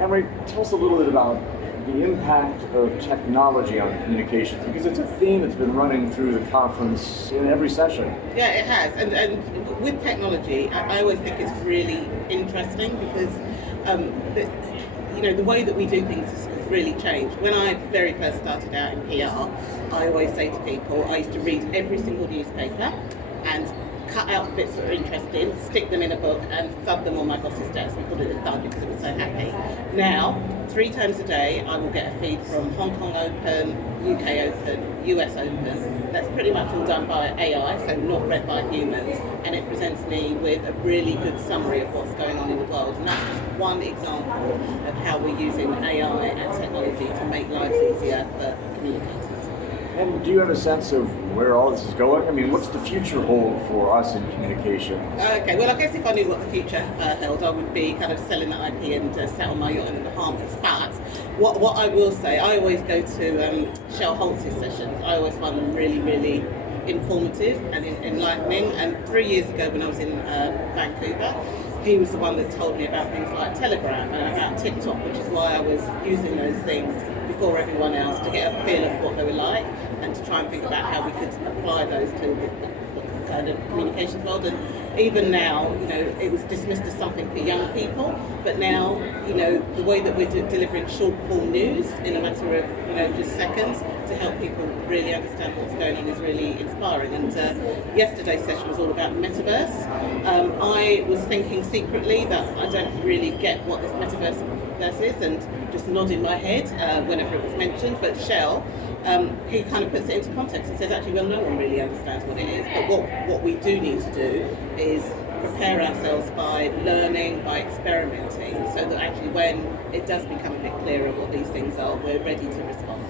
Emery, tell us a little bit about the impact of technology on communications, because it's a theme that's been running through the conference in every session. Yeah, it has. And with technology, I always think it's really interesting because the way that we do things has really changed. When I very first started out in PR, I always say to people, I used to read every single newspaper and cut out the bits that were interesting, stick them in a book and thud them on my boss's desk and call it a thud because it was so happy. Now, 3 times a day, I will get a feed from Hong Kong Open, UK Open, US Open. That's pretty much all done by AI, so not read by humans, and it presents me with a really good summary of what's going on in the world. And that's just one example of how we're using AI and technology to make lives easier for communicators. And do you have a sense of where all this is going? I mean, what's the future hold for us in communications? Okay, well, I guess if I knew what the future held, I would be kind of selling the IP and sat on my yacht in the Bahamas. But what I will say, I always go to Shell Holtz's sessions. I always find them really, really informative and enlightening. And 3 years ago when I was in Vancouver, he was the one that told me about things like Telegram and about TikTok, which is why I was using those things before everyone else to get a feel of what they were like and to try and think about how we could apply those to the kind of communications world. And even now, it was dismissed as something for young people, but now, the way that we're delivering short form news in a matter of, just seconds to help people really understand what's going on is really inspiring. And yesterday's session was all about metaverse. I was thinking secretly that I don't really get what this metaverse is and just nodding my head whenever it was mentioned, but Shell, he kind of puts it into context and says, actually, well, no one really understands what it is, but what we do need to do is prepare ourselves by learning, by experimenting, so that actually when it does become a bit clearer what these things are, we're ready to respond.